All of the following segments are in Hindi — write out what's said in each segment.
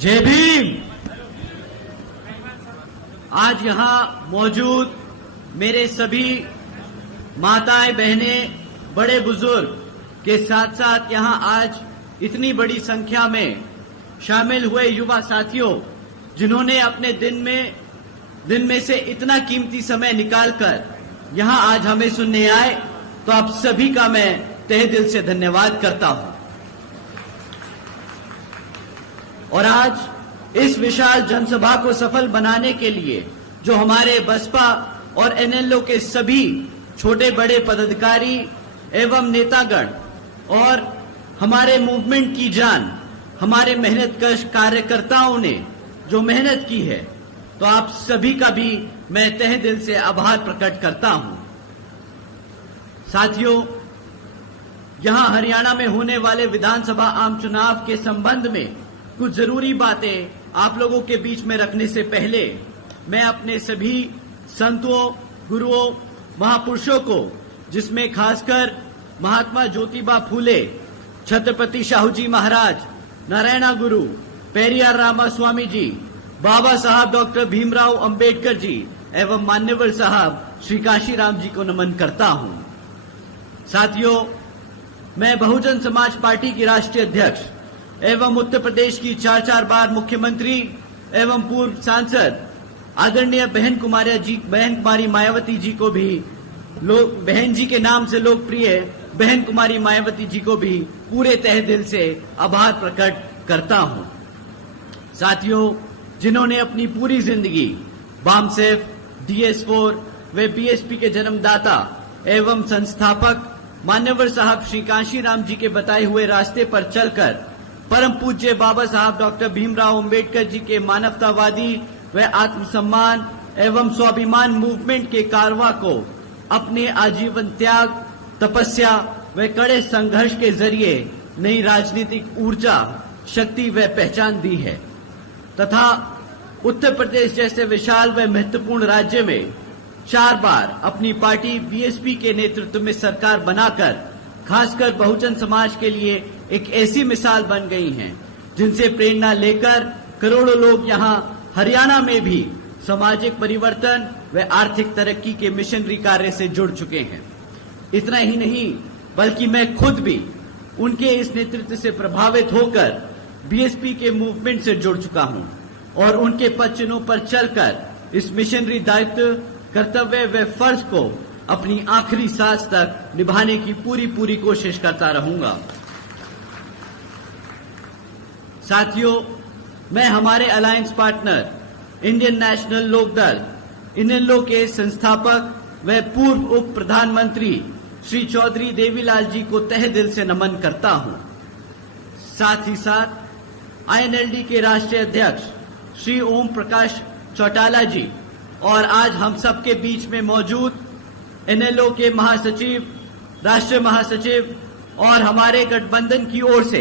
जय भीम। आज यहां मौजूद मेरे सभी माताएं, बहनें, बड़े बुजुर्ग के साथ साथ यहां आज इतनी बड़ी संख्या में शामिल हुए युवा साथियों, जिन्होंने अपने दिन में से इतना कीमती समय निकालकर यहां आज हमें सुनने आए, तो आप सभी का मैं तहे दिल से धन्यवाद करता हूं। और आज इस विशाल जनसभा को सफल बनाने के लिए जो हमारे बसपा और एनएलओ के सभी छोटे बड़े पदाधिकारी एवं नेतागण और हमारे मूवमेंट की जान, हमारे मेहनतकश कार्यकर्ताओं ने जो मेहनत की है, तो आप सभी का भी मैं तहे दिल से आभार प्रकट करता हूं। साथियों, यहां हरियाणा में होने वाले विधानसभा आम चुनाव के संबंध में कुछ जरूरी बातें आप लोगों के बीच में रखने से पहले मैं अपने सभी संतों, गुरुओं, महापुरुषों को, जिसमें खासकर महात्मा ज्योतिबा फूले, छत्रपति शाहू जी महाराज, नारायणा गुरु, पेरियार रामास्वामी जी, बाबा साहब डॉक्टर भीमराव अंबेडकर जी एवं मान्यवर साहब श्री काशीराम जी को नमन करता हूं। साथियों, मैं बहुजन समाज पार्टी की राष्ट्रीय अध्यक्ष एवं उत्तर प्रदेश की 4 बार मुख्यमंत्री एवं पूर्व सांसद आदरणीय बहन कुमारी मायावती जी को भी बहन जी के नाम से लोकप्रिय बहन कुमारी मायावती जी को भी पूरे तहे दिल से आभार प्रकट करता हूं। साथियों, जिन्होंने अपनी पूरी जिंदगी बामसेफ, DS4 व बीएसपी के जन्मदाता एवं संस्थापक मान्यवर साहब श्री काशीराम जी के बताए हुए रास्ते पर चलकर परम पूज्य बाबा साहब डॉक्टर भीमराव अंबेडकर जी के मानवतावादी व आत्मसम्मान एवं स्वाभिमान मूवमेंट के कारवां को अपने आजीवन त्याग, तपस्या व कड़े संघर्ष के जरिए नई राजनीतिक ऊर्जा, शक्ति व पहचान दी है तथा उत्तर प्रदेश जैसे विशाल व महत्वपूर्ण राज्य में 4 बार अपनी पार्टी बीएसपी के नेतृत्व में सरकार बनाकर खासकर बहुजन समाज के लिए एक ऐसी मिसाल बन गई हैं, जिनसे प्रेरणा लेकर करोड़ों लोग यहां हरियाणा में भी सामाजिक परिवर्तन व आर्थिक तरक्की के मिशनरी कार्य से जुड़ चुके हैं। इतना ही नहीं, बल्कि मैं खुद भी उनके इस नेतृत्व से प्रभावित होकर बीएसपी के मूवमेंट से जुड़ चुका हूं और उनके पद चिन्हों पर चलकर इस मिशनरी दायित्व, कर्तव्य व फर्ज को अपनी आखिरी सांस तक निभाने की पूरी कोशिश करता रहूंगा। साथियों, मैं हमारे alliance partner Indian National Lok Dal Inelo के संस्थापक व पूर्व उप प्रधानमंत्री श्री चौधरी देवीलाल जी को तहे दिल से नमन करता हूं। साथ ही साथ आईएनएलडी के राष्ट्रीय अध्यक्ष श्री ओम प्रकाश चौटाला जी और आज हम सबके बीच में मौजूद एनएलओ के महासचिव, राष्ट्रीय महासचिव और हमारे गठबंधन की ओर से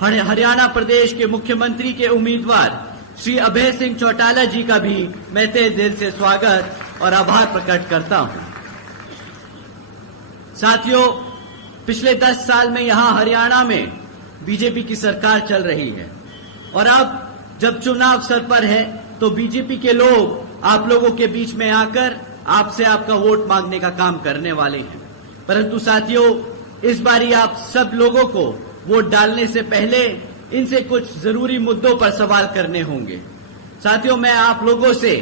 हरियाणा प्रदेश के मुख्यमंत्री के उम्मीदवार श्री अभय सिंह चौटाला जी का भी मैं तहे दिल से स्वागत और आभार प्रकट करता हूं। साथियों, पिछले 10 साल में यहां हरियाणा में बीजेपी की सरकार चल रही है और अब जब चुनाव सर पर है तो बीजेपी के लोग आप लोगों के बीच में आकर आपसे आपका वोट मांगने का काम करने वाले हैं। परंतु साथियों, इस बारी आप सब लोगों को वोट डालने से पहले इनसे कुछ जरूरी मुद्दों पर सवाल करने होंगे। साथियों, मैं आप लोगों से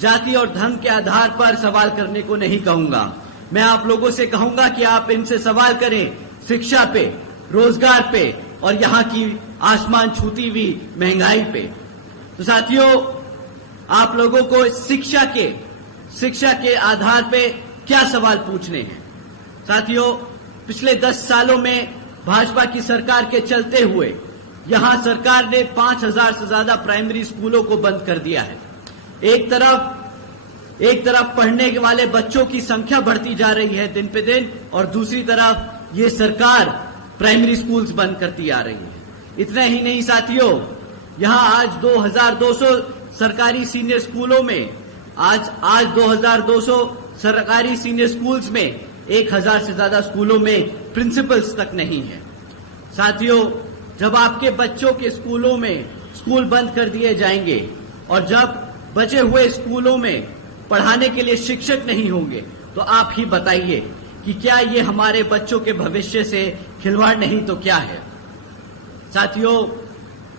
जाति और धर्म के आधार पर सवाल करने को नहीं कहूंगा। मैं आप लोगों से कहूंगा कि आप इनसे सवाल करें शिक्षा पे, रोजगार पे और यहाँ की आसमान छूती हुई महंगाई पे। तो साथियों, आप लोगों को शिक्षा के आधार पे क्या सवाल पूछने हैं। साथियों, पिछले 10 सालों में भाजपा की सरकार के चलते हुए यहां सरकार ने 5000 से ज्यादा प्राइमरी स्कूलों को बंद कर दिया है। एक तरफ पढ़ने वाले बच्चों की संख्या बढ़ती जा रही है दिन पे दिन और दूसरी तरफ ये सरकार प्राइमरी स्कूल्स बंद करती आ रही है। इतना ही नहीं साथियों, यहां आज 2200 सरकारी सीनियर स्कूलों में आज 2200 सरकारी सीनियर स्कूल्स में 1000 से ज्यादा स्कूलों में प्रिंसिपल्स तक नहीं है। साथियों, जब आपके बच्चों के स्कूलों में स्कूल बंद कर दिए जाएंगे और जब बचे हुए स्कूलों में पढ़ाने के लिए शिक्षक नहीं होंगे तो आप ही बताइए कि क्या ये हमारे बच्चों के भविष्य से खिलवाड़ नहीं तो क्या है। साथियों,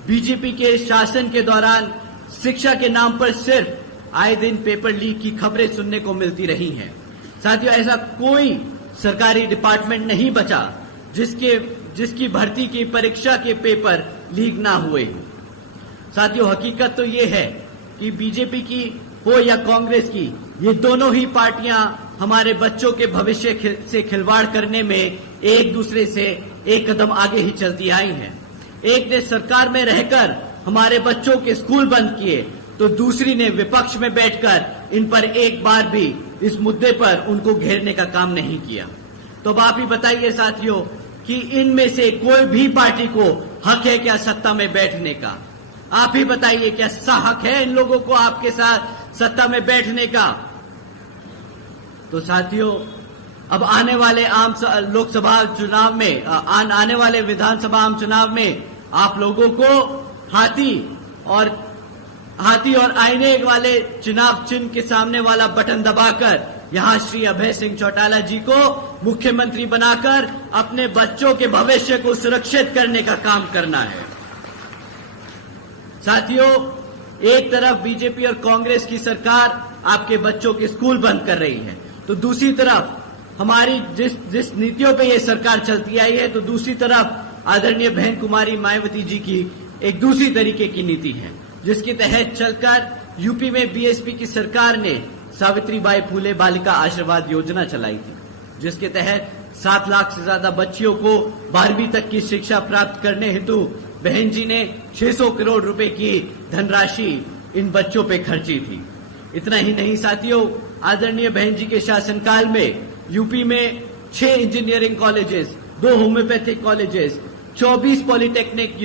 बीजेपी के शासन के दौरान शिक्षा के नाम पर सिर्फ आए दिन पेपर लीक की खबरें सुनने को मिलती रही हैं। साथियों, ऐसा कोई सरकारी डिपार्टमेंट नहीं बचा जिसकी भर्ती की परीक्षा के पेपर लीक ना हुए। साथियों, हकीकत तो ये है कि बीजेपी की हो या कांग्रेस की, ये दोनों ही पार्टियां हमारे बच्चों के भविष्य से खिलवाड़ करने में एक दूसरे से एक कदम आगे ही चलती आई हैं। एक ने सरकार में रहकर हमारे बच्चों के स्कूल बंद किए तो दूसरी ने विपक्ष में बैठकर इन पर एक बार भी इस मुद्दे पर उनको घेरने का काम नहीं किया। तो अब आप ही बताइए साथियों कि इनमें से कोई भी पार्टी को हक है क्या सत्ता में बैठने का? आप ही बताइए, क्या हक है इन लोगों को आपके साथ सत्ता में बैठने का? तो साथियों, अब आने वाले लोकसभा चुनाव में आने वाले विधानसभा आम चुनाव में आप लोगों को हाथी और आईने वाले चुनाव चिन्ह के सामने वाला बटन दबाकर यहां श्री अभय सिंह चौटाला जी को मुख्यमंत्री बनाकर अपने बच्चों के भविष्य को सुरक्षित करने का काम करना है। साथियों, एक तरफ बीजेपी और कांग्रेस की सरकार आपके बच्चों के स्कूल बंद कर रही है, तो दूसरी तरफ हमारी जिस नीतियों पे ये सरकार चलती आई है, तो दूसरी तरफ आदरणीय बहन कुमारी मायावती जी की एक दूसरी तरीके की नीति है, जिसके तहत चलकर यूपी में बीएसपी की सरकार ने सावित्रीबाई फुले बालिका आशीर्वाद योजना चलाई थी, जिसके तहत 7 लाख से ज्यादा बच्चियों को 12वीं तक की शिक्षा प्राप्त करने हेतु बहन जी ने 600 करोड़ रुपए की धनराशि इन बच्चों पे खर्ची थी। इतना ही नहीं साथियों, आदरणीय बहन जी के शासनकाल में यूपी में 6 engineering colleges, 2 homeopathic colleges, 24 polytechnic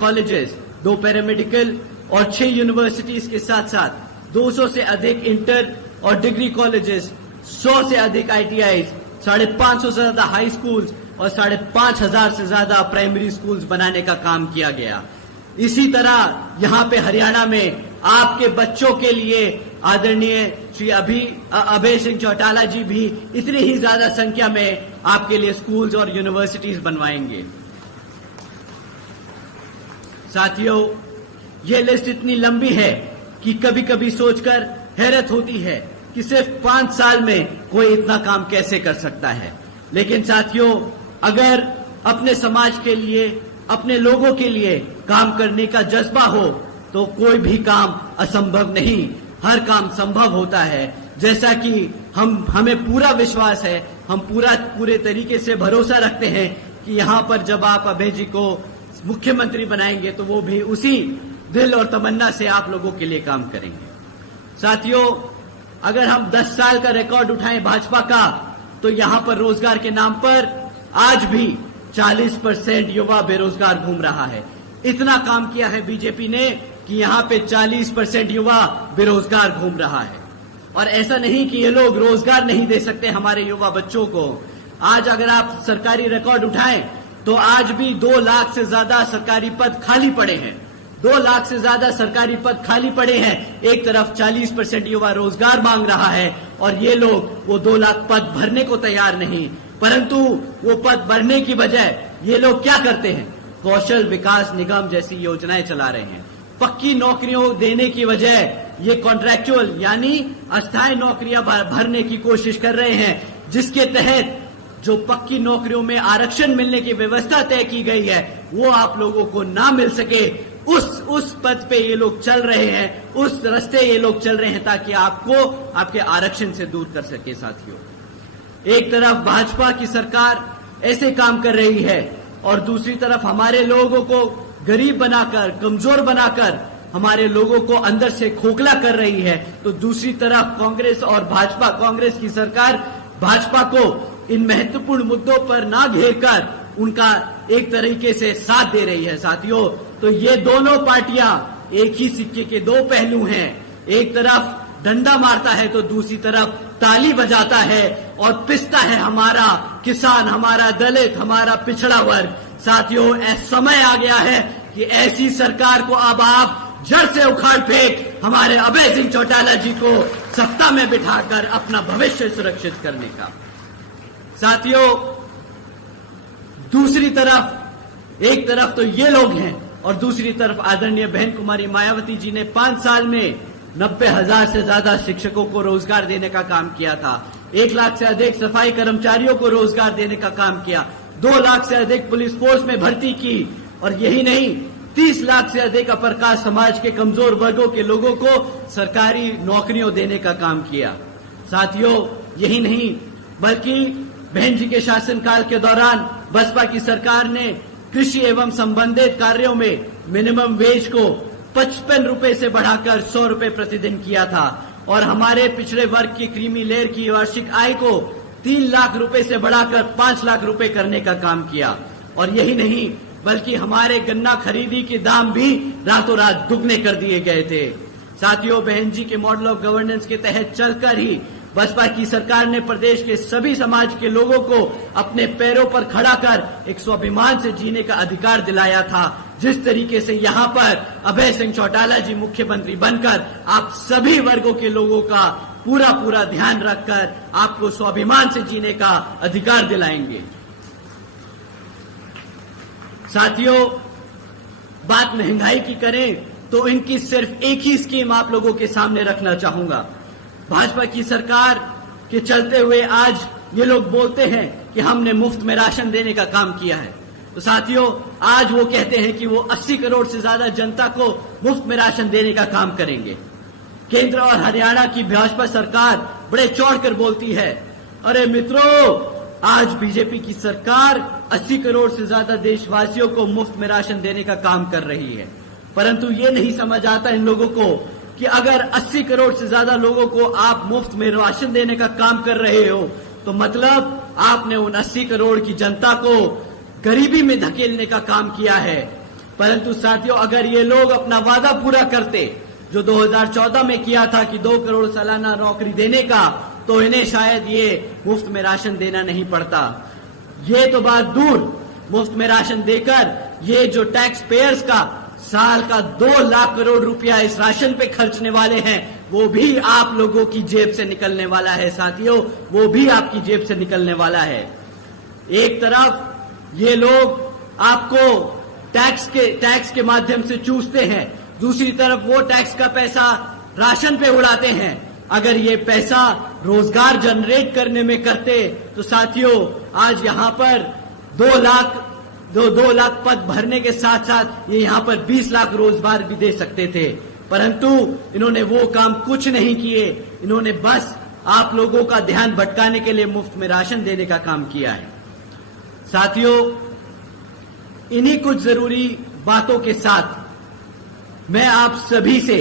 colleges, 2 paramedical और 6 यूनिवर्सिटीज के साथ साथ 200 से अधिक इंटर और डिग्री कॉलेजेस, 100 से अधिक ITIs, 550 से ज्यादा हाई स्कूल्स और 5,500 से ज्यादा प्राइमरी स्कूल्स बनाने का काम किया गया। इसी तरह यहाँ पे हरियाणा में आपके बच्चों के लिए आदरणीय श्री अभय सिंह चौटाला जी भी इतनी ही ज्यादा संख्या में आपके लिए स्कूल्स और यूनिवर्सिटीज बनवाएंगे। साथियों, ये लिस्ट इतनी लंबी है कि कभी कभी सोचकर हैरत होती है कि सिर्फ 5 साल में कोई इतना काम कैसे कर सकता है। लेकिन साथियों, अगर अपने समाज के लिए, अपने लोगों के लिए काम करने का जज्बा हो तो कोई भी काम असंभव नहीं, हर काम संभव होता है। जैसा कि हमें पूरा विश्वास है, हम पूरे तरीके से भरोसा रखते हैं कि यहाँ पर जब आप अभय जी को मुख्यमंत्री बनाएंगे तो वो भी उसी दिल और तमन्ना से आप लोगों के लिए काम करेंगे। साथियों, अगर हम 10 साल का रिकॉर्ड उठाएं भाजपा का, तो यहाँ पर रोजगार के नाम पर आज भी 40% युवा बेरोजगार घूम रहा है। इतना काम किया है बीजेपी ने कि यहाँ पे 40% युवा बेरोजगार घूम रहा है। और ऐसा नहीं कि ये लोग रोजगार नहीं दे सकते हमारे युवा बच्चों को। आज अगर आप सरकारी रिकॉर्ड उठाएं तो आज भी 2 लाख से ज्यादा सरकारी पद खाली पड़े हैं। 2 लाख से ज्यादा सरकारी पद खाली पड़े हैं। एक तरफ 40% युवा रोजगार मांग रहा है और ये लोग वो 2 लाख पद भरने को तैयार नहीं, परंतु वो पद भरने की बजाय ये लोग क्या करते हैं, कौशल विकास निगम जैसी योजनाएं चला रहे हैं। पक्की नौकरियों देने की बजाय ये कॉन्ट्रैक्चुअल यानी अस्थायी नौकरियां भरने की कोशिश कर रहे हैं, जिसके तहत जो पक्की नौकरियों में आरक्षण मिलने की व्यवस्था तय की गई है वो आप लोगों को ना मिल सके। उस पद पे ये लोग चल रहे हैं, उस रास्ते ये लोग चल रहे हैं ताकि आपको आपके आरक्षण से दूर कर सके। साथियों, एक तरफ भाजपा की सरकार ऐसे काम कर रही है और दूसरी तरफ हमारे लोगों को गरीब बनाकर, कमजोर बनाकर हमारे लोगों को अंदर से खोखला कर रही है, तो दूसरी तरफ कांग्रेस और भाजपा, कांग्रेस की सरकार भाजपा को इन महत्वपूर्ण मुद्दों पर ना घेरकर उनका एक तरीके से साथ दे रही है। साथियों, तो ये दोनों पार्टियां एक ही सिक्के के 2 पहलू हैं। एक तरफ डंडा मारता है तो दूसरी तरफ ताली बजाता है और पिसता है हमारा किसान, हमारा दलित, हमारा पिछड़ा वर्ग। साथियों, समय आ गया है कि ऐसी सरकार को अब आप जड़ से उखाड़ फेंक हमारे अभय सिंह चौटाला जी को सत्ता में बिठाकर अपना भविष्य सुरक्षित करने का। साथियों, दूसरी तरफ एक तरफ तो ये लोग हैं और दूसरी तरफ आदरणीय बहन कुमारी मायावती जी ने 5 साल में 90,000 से ज्यादा शिक्षकों को रोजगार देने का काम किया था। 1 लाख से अधिक सफाई कर्मचारियों को रोजगार देने का काम किया। 2 लाख से अधिक पुलिस फोर्स में भर्ती की और यही नहीं 30 लाख से अधिक अपर कास्ट समाज के कमजोर वर्गों के लोगों को सरकारी नौकरियों देने का काम किया। साथियों, यही नहीं बल्कि बहन जी के शासनकाल के दौरान बसपा की सरकार ने कृषि एवं संबंधित कार्यों में मिनिमम वेज को 55 रुपए से बढ़ाकर 100 रुपए प्रतिदिन किया था और हमारे पिछड़े वर्ग की क्रीमी लेयर की वार्षिक आय को 3 लाख रुपए से बढ़ाकर 5 लाख रुपए करने का काम किया। और यही नहीं बल्कि हमारे गन्ना खरीदी के दाम भी रातों रात दुगने कर दिए गए थे। साथियों, बहन जी के मॉडल ऑफ गवर्नेंस के तहत चलकर ही बसपा की सरकार ने प्रदेश के सभी समाज के लोगों को अपने पैरों पर खड़ा कर एक स्वाभिमान से जीने का अधिकार दिलाया था। जिस तरीके से यहाँ पर अभय सिंह चौटाला जी मुख्यमंत्री बनकर आप सभी वर्गों के लोगों का पूरा ध्यान रखकर आपको स्वाभिमान से जीने का अधिकार दिलाएंगे। साथियों, बात महंगाई की करें तो इनकी सिर्फ एक ही स्कीम आप लोगों के सामने रखना चाहूंगा। भाजपा की सरकार के चलते हुए आज ये लोग बोलते हैं कि हमने मुफ्त में राशन देने का काम किया है। तो साथियों, आज वो कहते हैं कि वो 80 करोड़ से ज्यादा जनता को मुफ्त में राशन देने का काम करेंगे। केंद्र और हरियाणा की भाजपा सरकार बड़े चौड़कर बोलती है, अरे मित्रों, आज बीजेपी की सरकार 80 करोड़ से ज्यादा देशवासियों को मुफ्त में राशन देने का काम कर रही है। परंतु ये नहीं समझ आता इन लोगों को कि अगर 80 करोड़ से ज्यादा लोगों को आप मुफ्त में राशन देने का काम कर रहे हो तो मतलब आपने उन 80 करोड़ की जनता को गरीबी में धकेलने का काम किया है। परंतु साथियों, अगर ये लोग अपना वादा पूरा करते जो 2014 में किया था कि 2 करोड़ सालाना नौकरी देने का, तो इन्हें शायद ये मुफ्त में राशन देना नहीं पड़ता। ये तो बात दूर, मुफ्त में राशन देकर ये जो टैक्स पेयर्स का साल का 2 लाख करोड़ रुपया इस राशन पे खर्चने वाले हैं, वो भी आप लोगों की जेब से निकलने वाला है। साथियों, वो भी आपकी जेब से निकलने वाला है। एक तरफ ये लोग आपको टैक्स के माध्यम से चूसते हैं, दूसरी तरफ वो टैक्स का पैसा राशन पे उड़ाते हैं। अगर ये पैसा रोजगार जनरेट करने में करते तो साथियों, आज यहाँ पर 2 लाख पद भरने के साथ साथ ये यहाँ पर 20 लाख रोजगार भी दे सकते थे। परंतु इन्होंने वो काम कुछ नहीं किए। इन्होंने बस आप लोगों का ध्यान भटकाने के लिए मुफ्त में राशन देने का काम किया है। साथियों, इन्हीं कुछ जरूरी बातों के साथ मैं आप सभी से,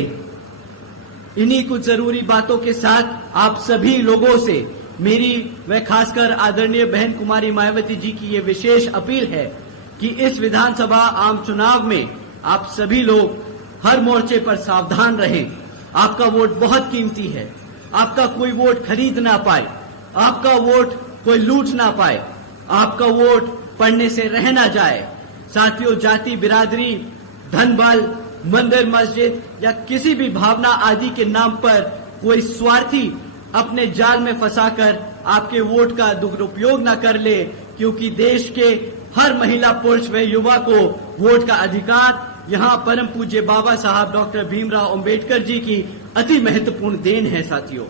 इन्हीं कुछ जरूरी बातों के साथ आप सभी लोगों से मेरी व खासकर आदरणीय बहन कुमारी मायावती जी की ये विशेष अपील है कि इस विधानसभा आम चुनाव में आप सभी लोग हर मोर्चे पर सावधान रहें। आपका वोट बहुत कीमती है। आपका कोई वोट खरीद ना पाए, आपका वोट कोई लूट ना पाए, आपका वोट पढ़ने से रह ना जाए। साथियों, जाति, बिरादरी, धन बल, मंदिर, मस्जिद या किसी भी भावना आदि के नाम पर कोई स्वार्थी अपने जाल में फंसाकर आपके वोट का दुरुपयोग न कर ले, क्योंकि देश के हर महिला, पुरुष व युवा को वोट का अधिकार यहाँ परम पूज्य बाबा साहब डॉक्टर भीमराव अंबेडकर जी की अति महत्वपूर्ण देन है। साथियों,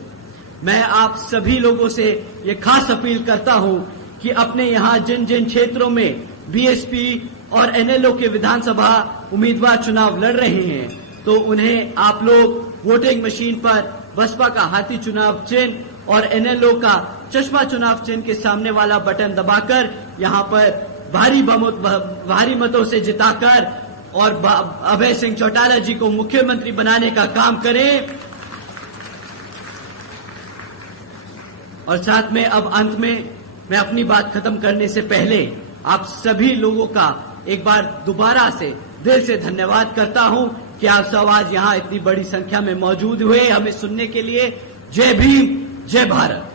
मैं आप सभी लोगों से ये खास अपील करता हूँ कि अपने यहाँ जिन जिन क्षेत्रों में बीएसपी और एनएलओ के विधानसभा उम्मीदवार चुनाव लड़ रहे हैं, तो उन्हें आप लोग वोटिंग मशीन पर बसपा का हाथी चुनाव चिन्ह और एनएलओ का चश्मा चुनाव चिन्ह के सामने वाला बटन दबाकर यहाँ पर भारी मतों से जिताकर और अभय सिंह चौटाला जी को मुख्यमंत्री बनाने का काम करें। और साथ में अब अंत में मैं अपनी बात खत्म करने से पहले आप सभी लोगों का एक बार दोबारा से दिल से धन्यवाद करता हूं कि आप सब आज यहाँ इतनी बड़ी संख्या में मौजूद हुए हमें सुनने के लिए। जय भीम, जय भारत।